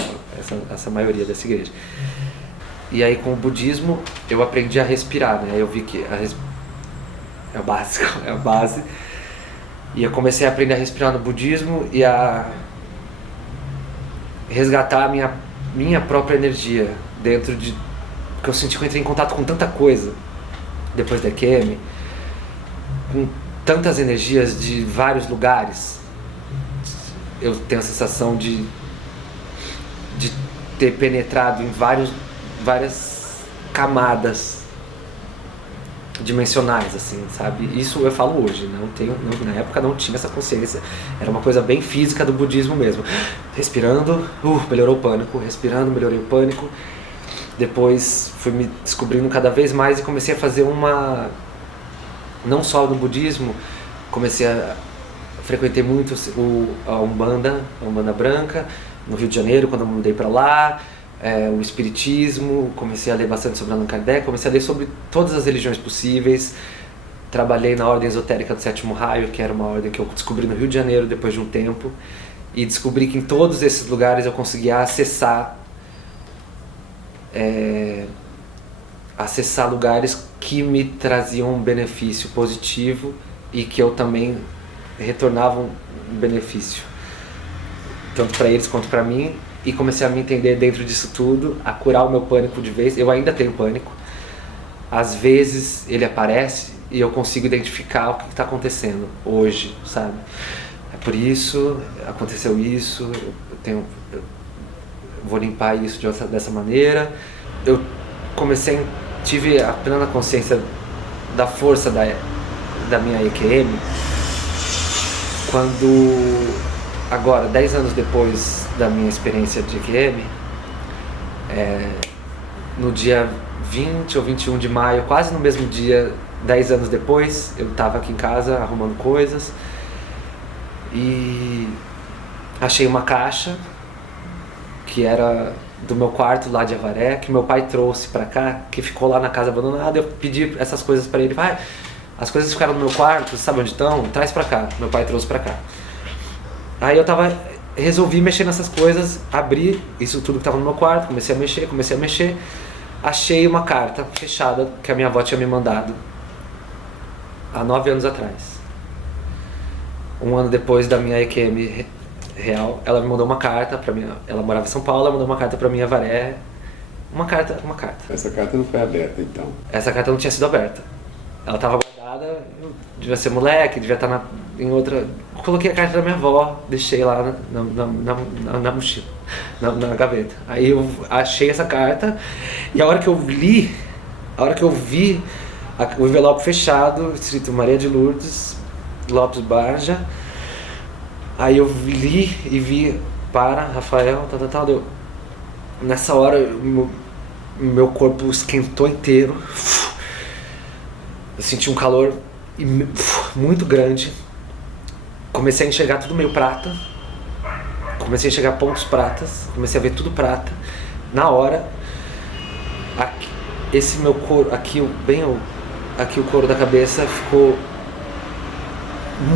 essa maioria dessa igreja. E aí com o budismo eu aprendi a respirar, né? Eu vi que é o básico, é a base. E eu comecei a aprender a respirar no budismo e a resgatar a minha própria energia dentro de... Porque eu senti que eu entrei em contato com tanta coisa depois da EQM, com tantas energias de vários lugares. Eu tenho a sensação de ter penetrado em várias camadas dimensionais, assim, sabe? Isso eu falo hoje, na época não tinha essa consciência, era uma coisa bem física do budismo mesmo. Respirando, melhorou o pânico, respirando, melhorei o pânico. Depois fui me descobrindo cada vez mais e comecei a fazer não só no budismo, comecei a frequentei muito a Umbanda branca, no Rio de Janeiro, quando eu mudei para lá. O espiritismo, comecei a ler bastante sobre Allan Kardec, comecei a ler sobre todas as religiões possíveis. Trabalhei na ordem esotérica do Sétimo Raio, que era uma ordem que eu descobri no Rio de Janeiro depois de um tempo, e descobri que em todos esses lugares eu conseguia acessar lugares que me traziam um benefício positivo e que eu também retornava um benefício, tanto para eles quanto para mim. E comecei a me entender dentro disso tudo, a curar o meu pânico de vez. Eu ainda tenho pânico. Às vezes ele aparece e eu consigo identificar o que está acontecendo hoje, sabe? É por isso, aconteceu isso, eu vou limpar isso dessa maneira. Eu tive a plena consciência da força da minha EQM quando, agora, 10 anos depois da minha experiência de EQM, no dia 20 ou 21 de maio, quase no mesmo dia, 10 anos depois, eu estava aqui em casa arrumando coisas e achei uma caixa que era do meu quarto lá de Avaré, que meu pai trouxe para cá, que ficou lá na casa abandonada. Eu pedi essas coisas para ele, pai, as coisas ficaram no meu quarto, sabe onde estão? Traz para cá. Meu pai trouxe para cá. Aí eu resolvi mexer nessas coisas, abri isso tudo que estava no meu quarto, comecei a mexer, achei uma carta fechada que a minha avó tinha me mandado há 9 anos atrás. Um ano depois da minha EQM real, ela me mandou uma carta para mim. Ela morava em São Paulo, ela mandou uma carta para minha Avaré. Uma carta. Essa carta não foi aberta, então? Essa carta não tinha sido aberta. Ela estava guardada, eu devia ser moleque, devia estar em outra... Coloquei a carta da minha avó, deixei lá na mochila, na gaveta. Aí eu achei essa carta e a hora que eu vi o envelope fechado, escrito Maria de Lourdes, Lopes Barja, aí eu li e vi para Rafael, tal. Nessa hora meu corpo esquentou inteiro. Eu senti um calor muito grande. Comecei a enxergar tudo meio prata. Comecei a enxergar pontos pratas. Comecei a ver tudo prata. Na hora, esse meu couro, aqui o couro da cabeça ficou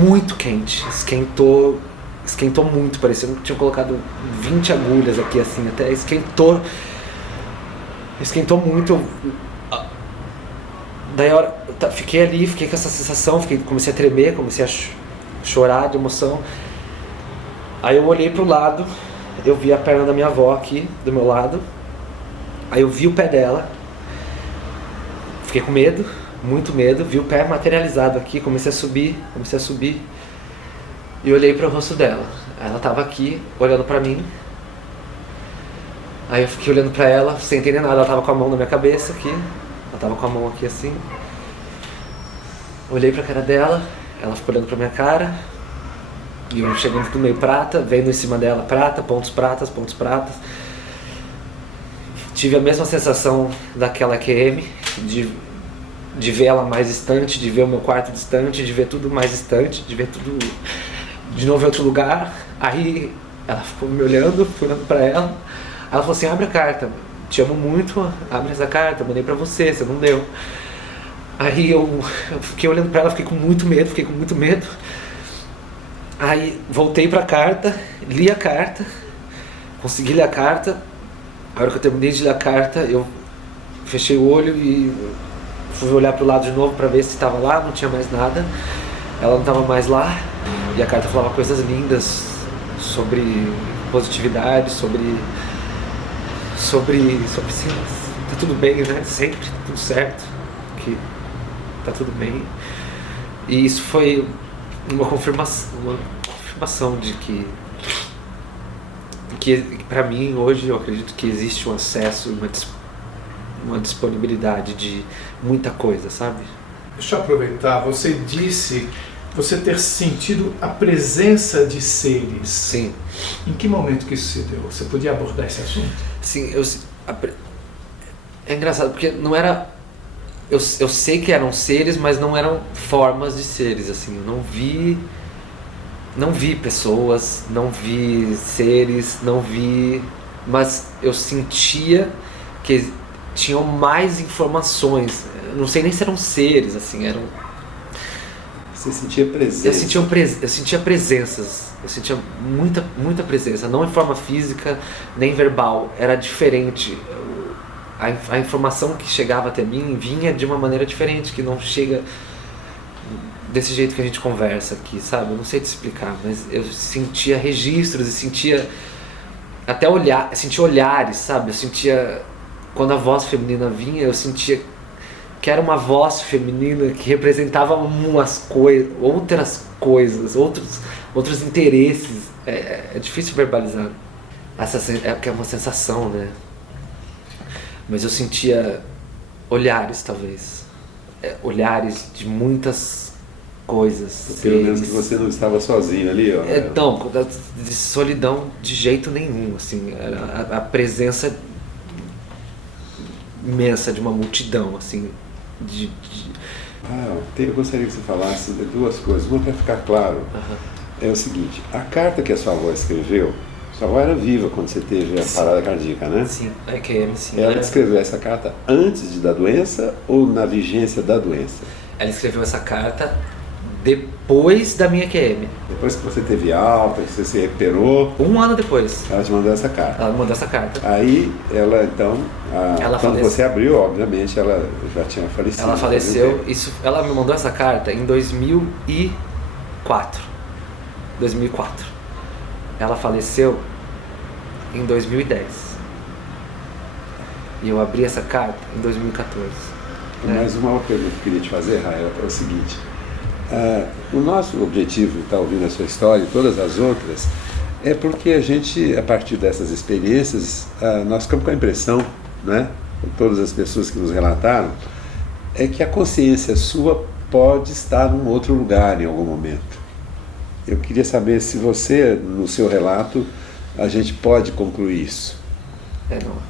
muito quente. Esquentou muito. Parecia que tinha colocado 20 agulhas aqui assim. Até esquentou muito. Daí a hora, fiquei ali, fiquei com essa sensação, comecei a tremer, comecei a chorar de emoção. Aí eu olhei pro lado, eu vi a perna da minha avó aqui, do meu lado. Aí eu vi o pé dela, fiquei com medo, muito medo, vi o pé materializado aqui, comecei a subir. E olhei pro rosto dela. Ela tava aqui, olhando pra mim. Aí eu fiquei olhando pra ela, sem entender nada, ela tava com a mão na minha cabeça aqui. Ela tava com a mão aqui assim. Olhei pra cara dela, ela ficou olhando pra minha cara. E eu chegando tudo meio prata, vendo em cima dela prata, pontos pratas. Tive a mesma sensação daquela QM, de ver ela mais distante, de ver o meu quarto distante, de ver tudo mais distante, de ver tudo de novo em outro lugar. Aí ela ficou me olhando, fui olhando pra ela. Ela falou assim: abre a carta, te amo muito, abre essa carta, mandei pra você não deu. Aí eu fiquei olhando pra ela, fiquei com muito medo. Aí voltei pra carta, li a carta, consegui ler a carta. A hora que eu terminei de ler a carta, eu fechei o olho e fui olhar pro lado de novo pra ver se estava lá, não tinha mais nada. Ela não estava mais lá. E a carta falava coisas lindas sobre positividade, sobre tá tudo bem, né? Sempre tá tudo certo, que tá tudo bem. E isso foi uma confirmação de que para mim hoje eu acredito que existe um acesso, uma disponibilidade de muita coisa, sabe? Deixa eu aproveitar, você disse você ter sentido a presença de seres. Sim. Em que momento que isso se deu? Você podia abordar esse assunto? Sim, é engraçado porque não era... Eu sei que eram seres, mas não eram formas de seres, assim. Eu não vi pessoas, não vi seres, mas eu sentia que tinham mais informações. Eu não sei nem se eram seres, assim, eram... Você sentia presença? Eu sentia presenças, eu sentia muita presença, não em forma física, nem verbal, era diferente. A informação que chegava até mim vinha de uma maneira diferente, que não chega desse jeito que a gente conversa aqui, sabe? Eu não sei te explicar, mas eu sentia registros e sentia até sentia olhares, sabe? Eu sentia, quando a voz feminina vinha, eu sentia que era uma voz feminina que representava outras coisas, outros interesses. É difícil verbalizar. É uma sensação, né? Mas eu sentia olhares, talvez. Olhares de muitas coisas. Pelo menos que você não estava sozinho ali, ó. Não, de solidão de jeito nenhum, assim. Era a presença imensa de uma multidão, assim. Eu gostaria que você falasse de duas coisas. Uma, para ficar claro, é o seguinte: a carta que a sua avó escreveu, sua avó era viva quando você teve a parada cardíaca, né? Sim, é que sim. Ela escreveu essa carta antes da doença ou na vigência da doença? Ela escreveu essa carta depois da minha QM. Depois que você teve alta, que você se recuperou, 1 ano depois. ela te mandou essa carta. Ela me mandou essa carta. Aí ela então, Ela quando faleceu. você abriu, obviamente ela já tinha falecido. Ela faleceu, ela me mandou essa carta em 2004. 2004. Ela faleceu em 2010. E eu abri essa carta em 2014. Mais uma pergunta que eu queria te fazer, Rael, é o seguinte. O nosso objetivo de estar ouvindo a sua história e todas as outras é porque a gente, a partir dessas experiências, nós ficamos com a impressão, né, com todas as pessoas que nos relataram, é que a consciência sua pode estar num outro lugar em algum momento. Eu queria saber se você, no seu relato, a gente pode concluir isso. Não.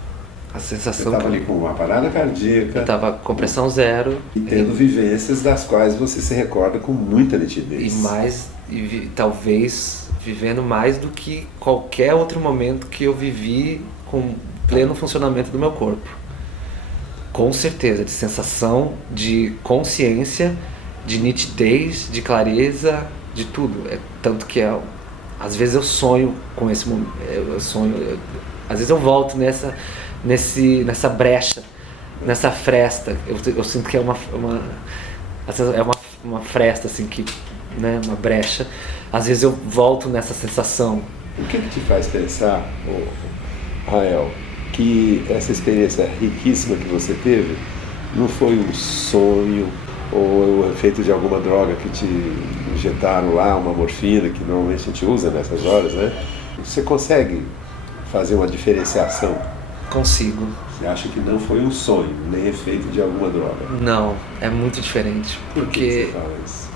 A Você sensação estava ali com uma parada cardíaca. eu estava com pressão zero. E tendo vivências das quais você se recorda com muita nitidez. Talvez vivendo mais do que qualquer outro momento que eu vivi com pleno funcionamento do meu corpo. Com certeza, de sensação, de consciência, de nitidez, de clareza, de tudo. Tanto que às vezes eu sonho com esse momento. Às vezes eu volto nessa brecha, nessa fresta. Eu sinto que é uma fresta, assim, que, né, uma brecha. Às vezes eu volto nessa sensação. O que te faz pensar, Rael, que essa experiência riquíssima que você teve não foi um sonho ou o efeito de alguma droga que te injetaram lá, uma morfina que normalmente a gente usa nessas horas, né? Você consegue fazer uma diferenciação? Consigo. Você acha que não foi um sonho, nem efeito de alguma droga? Não, é muito diferente. Por que Porque você fala isso?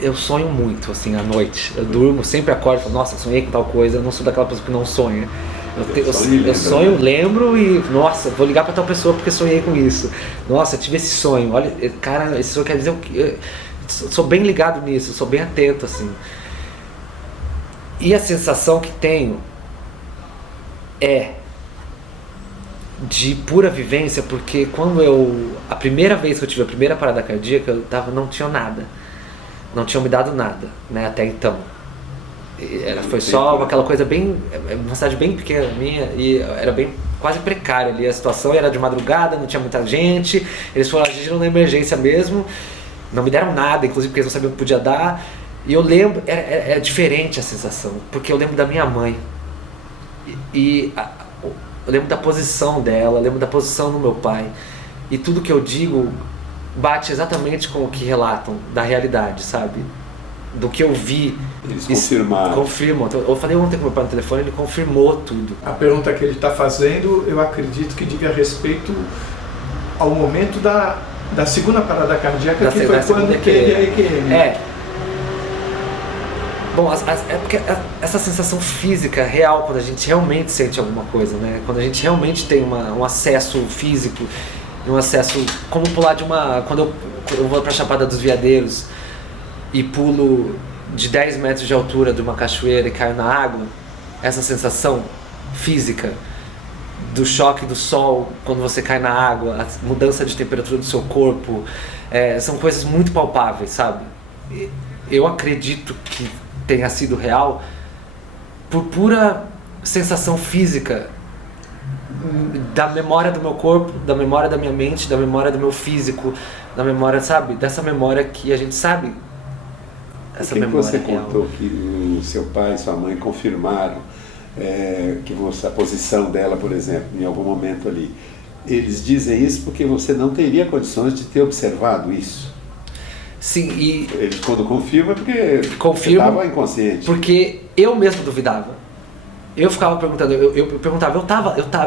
eu sonho muito, assim, à noite. Eu durmo, sempre acordo e falo, nossa, sonhei com tal coisa. Eu não sou daquela pessoa que não sonha. Eu sonho, lembro e, nossa, vou ligar pra tal pessoa porque sonhei com isso. Nossa, eu tive esse sonho. Olha, cara, esse sonho quer dizer o quê? Eu sou bem ligado nisso, sou bem atento, assim. E a sensação que tenho é de pura vivência, porque quando a primeira vez que eu tive a primeira parada cardíaca, não tinha nada, não tinham me dado nada, né, até então. Foi só aquela coisa bem, uma cidade bem pequena minha, e era bem quase precária ali a situação, era de madrugada, não tinha muita gente, eles foram agindo na emergência mesmo, não me deram nada, inclusive porque eles não sabiam o que podia dar, e eu lembro, é diferente a sensação, porque eu lembro da minha mãe, eu lembro da posição dela, eu lembro da posição do meu pai. E tudo que eu digo bate exatamente com o que relatam da realidade, sabe? Do que eu vi. Eles confirmaram. Confirmam. Eu falei ontem com meu pai no telefone, ele confirmou tudo. A pergunta que ele está fazendo, eu acredito que diga respeito ao momento da segunda parada cardíaca, que foi quando teve a EQM. Bom, é porque essa sensação física real, quando a gente realmente sente alguma coisa, né? Quando a gente realmente tem um acesso físico, um acesso, como pular de quando eu vou pra Chapada dos Veadeiros e pulo de 10 metros de altura de uma cachoeira e caio na água, essa sensação física do choque do sol quando você cai na água, a mudança de temperatura do seu corpo, são coisas muito palpáveis, sabe? Eu acredito que tenha sido real por pura sensação física da memória do meu corpo, da memória da minha mente, da memória do meu físico, da memória, sabe? Dessa memória que a gente sabe. Essa memória você real. contou que o seu pai e sua mãe confirmaram que a posição dela, por exemplo, em algum momento ali. Eles dizem isso porque você não teria condições de ter observado isso. Sim, e Ele quando confirma é porque você estava inconsciente. Porque eu mesmo duvidava. Eu ficava perguntando, eu perguntava,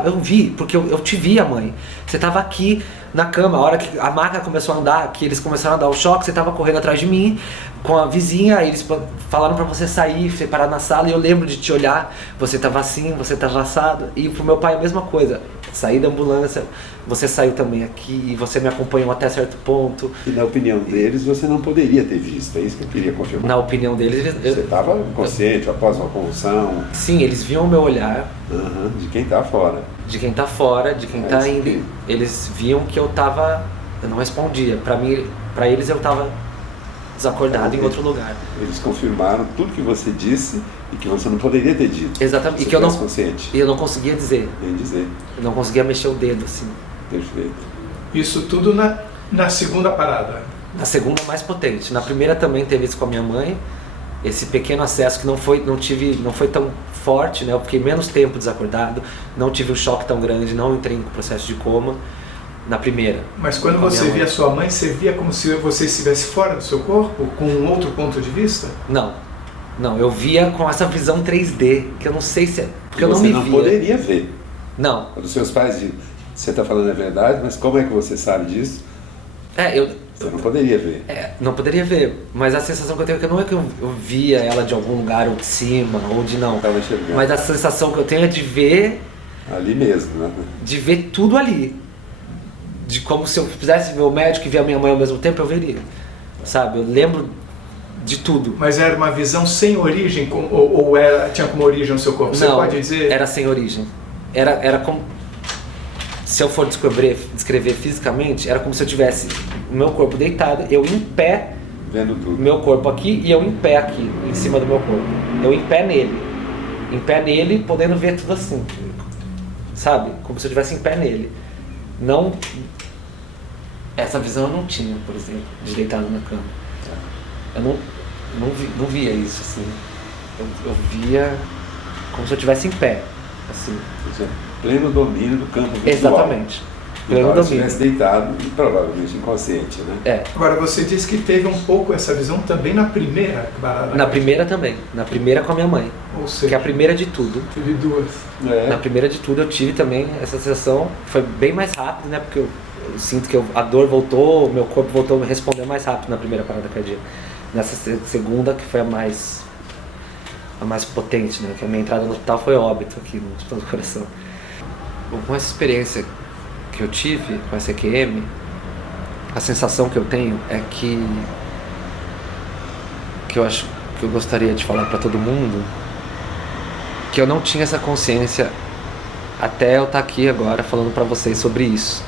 eu vi, porque eu te vi, a mãe. Você estava aqui na cama, a hora que a maca começou a andar, que eles começaram a dar o choque, você estava correndo atrás de mim, com a vizinha, eles falaram pra você sair, você parar na sala, e eu lembro de te olhar, você estava assim, você estava assado, e pro meu pai a mesma coisa, saí da ambulância, você saiu também aqui, você me acompanhou até certo ponto. E na opinião deles, você não poderia ter visto, é isso que eu queria confirmar. Na opinião deles, você estava consciente após uma convulsão. Sim, eles viam o meu olhar. De quem está fora. De quem tá fora, de quem tá indo. Eles viam que eu não respondia. Pra eles eu tava desacordado em outro lugar. Eles confirmaram tudo que você disse e que você não poderia ter dito. Exatamente. Se E que eu não, consciente. eu não conseguia dizer. Nem dizer. Eu não conseguia mexer o dedo, assim. Perfeito. Isso tudo na segunda parada. Na segunda, mais potente. Na primeira também teve isso com a minha mãe. Esse pequeno acesso que não foi tão forte, né? Eu fiquei menos tempo desacordado, não tive um choque tão grande, não entrei em processo de coma. Na primeira. Mas quando você via sua mãe, você via como se você estivesse fora do seu corpo, com um outro ponto de vista? Não, eu via com essa visão 3D, que eu não sei se é... Porque eu não você me não via. poderia ver. Não. Quando os seus pais dizem, você está falando a verdade, mas como é que você sabe disso? Você não poderia ver. Não poderia ver, mas a sensação que eu tenho é que não é que eu via ela de algum lugar, ou de cima, ou de não. Estava enxergando. Mas a sensação que eu tenho é de ver... Ali mesmo, né? De ver tudo ali. De como se eu quisesse ver o médico e ver a minha mãe ao mesmo tempo, eu veria. Sabe? Eu lembro de tudo. Mas era uma visão sem origem, ou tinha como origem o seu corpo? Você não, pode dizer? Era sem origem. Era como... Se eu for descrever fisicamente, era como se eu tivesse o meu corpo deitado, eu em pé, vendo tudo. Meu corpo aqui e eu em pé aqui, em cima do meu corpo. Eu em pé nele. Em pé nele, podendo ver tudo assim. Sabe? Como se eu estivesse em pé nele. Não... Essa visão eu não tinha, por exemplo, de deitado na cama. Eu não via isso, assim. Eu via como se eu estivesse em pé, assim. Pleno domínio do campo visual. Exatamente. Pleno domínio. Se estivesse deitado e provavelmente inconsciente, né? Agora, você disse que teve um pouco essa visão também na primeira? Na primeira também. Na primeira com a minha mãe. Ou seja, que é a primeira de tudo. Teve duas. Na primeira de tudo eu tive também essa sensação. Foi bem mais rápido, né? Porque eu sinto que a dor voltou, o meu corpo voltou a me responder mais rápido na primeira parada cardíaca. Nessa segunda, que foi a mais potente, né? Que a minha entrada no hospital foi óbito aqui no Hospital do Coração. Bom, com essa experiência que eu tive com essa EQM, a sensação que eu tenho é que eu acho que eu gostaria de falar para todo mundo, que eu não tinha essa consciência até eu estar aqui agora falando para vocês sobre isso.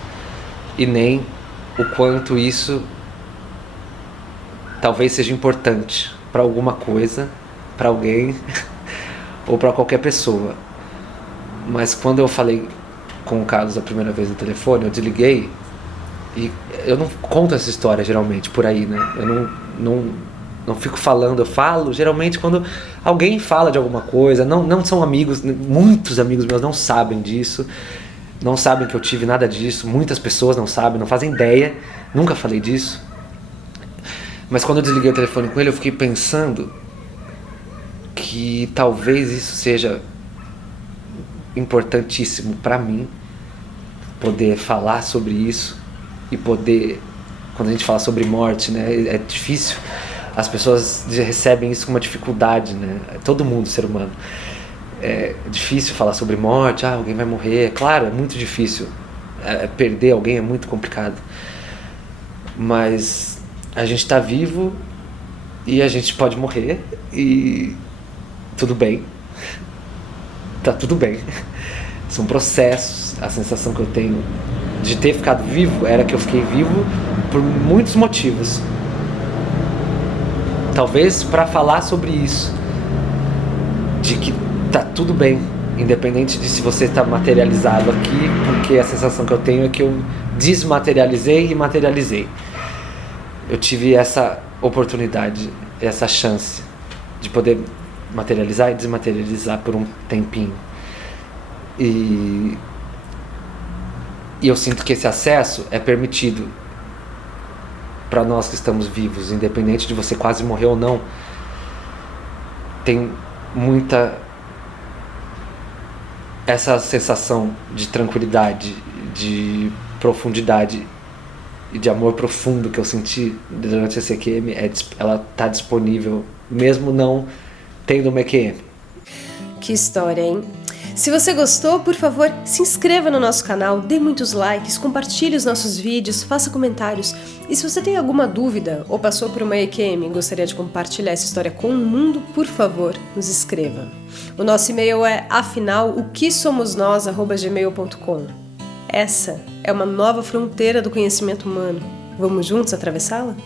E nem o quanto isso talvez seja importante para alguma coisa, para alguém ou para qualquer pessoa. Mas quando eu falei com o Carlos a primeira vez no telefone, eu desliguei e eu não conto essa história geralmente por aí, né? Eu não fico falando, eu falo geralmente quando alguém fala de alguma coisa, não são amigos, muitos amigos meus não sabem disso. Não sabem que eu tive nada disso, muitas pessoas não sabem, não fazem ideia, nunca falei disso. Mas quando eu desliguei o telefone com ele, eu fiquei pensando que talvez isso seja importantíssimo para mim, poder falar sobre isso e poder, quando a gente fala sobre morte, né, é difícil, as pessoas recebem isso com uma dificuldade, né, todo mundo, ser humano. É difícil falar sobre morte, alguém vai morrer. Claro, é muito difícil. Perder alguém é muito complicado. Mas a gente está vivo e a gente pode morrer e tudo bem. Tá tudo bem. São processos. A sensação que eu tenho de ter ficado vivo era que eu fiquei vivo por muitos motivos. Talvez para falar sobre isso. De que tá tudo bem, independente de se você está materializado aqui, porque a sensação que eu tenho é que eu desmaterializei e materializei. Eu tive essa oportunidade, essa chance de poder materializar e desmaterializar por um tempinho. E eu sinto que esse acesso é permitido para nós que estamos vivos, independente de você quase morrer ou não. Tem muita essa sensação de tranquilidade, de profundidade e de amor profundo que eu senti durante essa EQM, ela está disponível mesmo não tendo uma EQM. Que história, hein? Se você gostou, por favor, se inscreva no nosso canal, dê muitos likes, compartilhe os nossos vídeos, faça comentários. E se você tem alguma dúvida ou passou por uma EQM e gostaria de compartilhar essa história com o mundo, por favor, nos escreva. O nosso e-mail é afinal-o-que-somos-nós@gmail.com. Essa é uma nova fronteira do conhecimento humano. Vamos juntos atravessá-la?